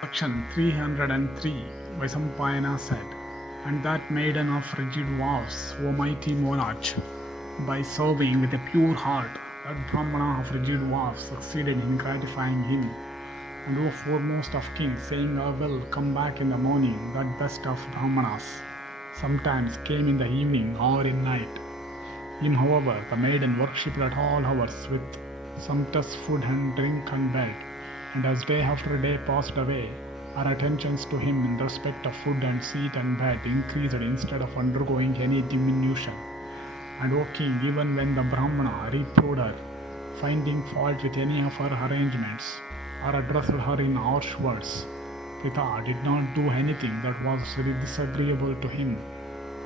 Section 303 Vaisampayana said, "And that maiden of rigid vows, O mighty monarch, by serving with a pure heart, that Brahmana of rigid vows succeeded in gratifying him. And O foremost of kings, saying, I will come back in the morning, that best of Brahmanas sometimes came in the evening or in night. In however, the maiden worshipped at all hours with sumptuous food and drink and bed, and as day after day passed away, our attentions to him in respect of food and seat and bed increased instead of undergoing any diminution. And O king, even when the Brahmana reproved her, finding fault with any of her arrangements, or addressed her in harsh words, Pritha did not do anything that was disagreeable to him.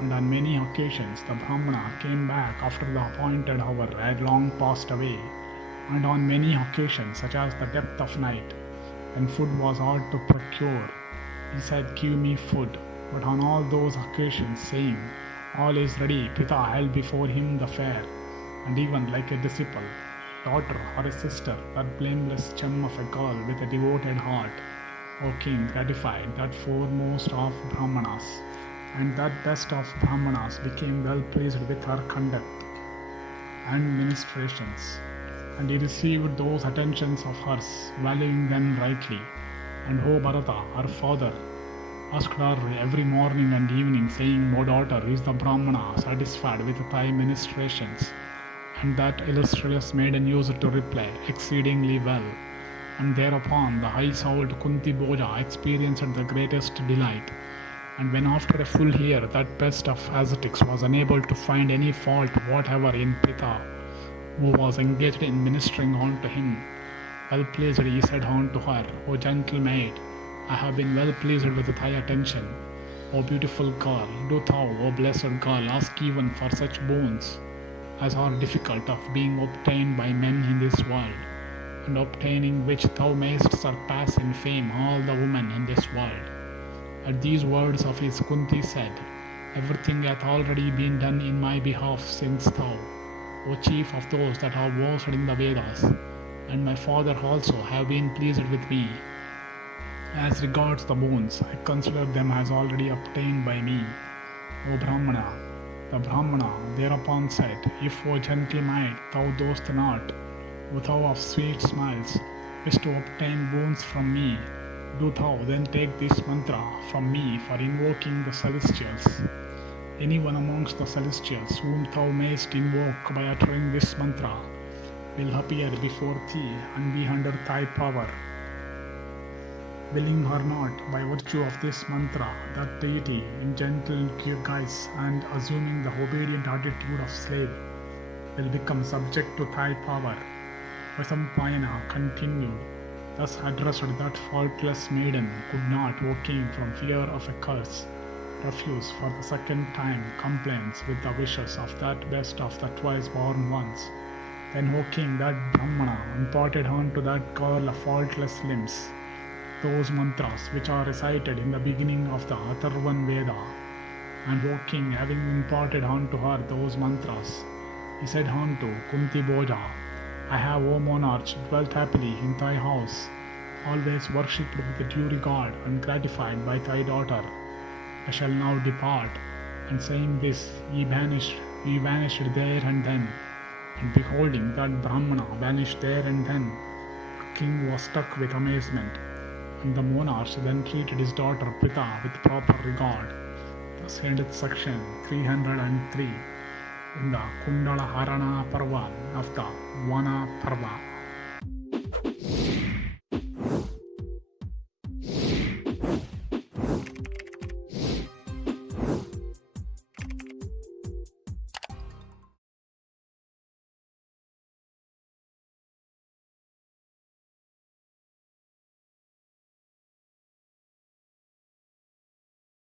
And on many occasions the Brahmana came back after the appointed hour had long passed away, and on many occasions, such as the depth of night, when food was hard to procure, he said, Give me food. But on all those occasions, saying, All is ready, Pritha held before him the fair, and even like a disciple, daughter or a sister, that blameless gem of a girl with a devoted heart, O king, gratified that foremost of Brahmanas, and that best of Brahmanas became well pleased with her conduct and ministrations. And he received those attentions of hers, valuing them rightly. And O Bharata, her father, asked her every morning and evening, saying, O daughter, is the Brahmana satisfied with thy ministrations? And that illustrious maiden used to reply, Exceedingly well. And thereupon the high-souled Kunti Boja experienced the greatest delight. And when after a full year that best of ascetics was unable to find any fault whatever in Pritha, who was engaged in ministering unto him, well pleased he said unto her, O gentle maid, I have been well pleased with thy attention. O beautiful girl, do thou, O blessed girl, ask even for such boons as are difficult of being obtained by men in this world, and obtaining which thou mayst surpass in fame all the women in this world. At these words of his, Kunti said, Everything hath already been done in my behalf since thou, O chief of those that are versed in the Vedas, and my father also have been pleased with me. As regards the boons, I consider them as already obtained by me. O Brahmana, the Brahmana thereupon said, If, O gentle maid, thou dost not, O thou of sweet smiles, wish to obtain boons from me, do thou then take this mantra from me for invoking the celestials. Anyone amongst the celestials whom thou mayst invoke by uttering this mantra will appear before thee and be under thy power. Willing or not, by virtue of this mantra, that deity, in gentle guise and assuming the obedient attitude of slave, will become subject to thy power. Vaisampayana continued, thus addressed that faultless maiden could not, O king, from fear of a curse, refuse for the second time complaints with the wishes of that best of the twice born ones. Then, O king, that Brahmana imparted unto that girl a faultless limbs, those mantras which are recited in the beginning of the Atharvan Veda. And O king, having imparted unto her those mantras, he said unto Kunti Boja, I have, O monarch, dwelt happily in thy house, always worshipped with due regard and gratified by thy daughter. I shall now depart. And saying this, he vanished there and then. And beholding that Brahmana vanished there and then, the king was struck with amazement. And the monarch then treated his daughter Pritha with proper regard. Thus ended section 303 in the Kundala-harana Parva of the Vana Parva.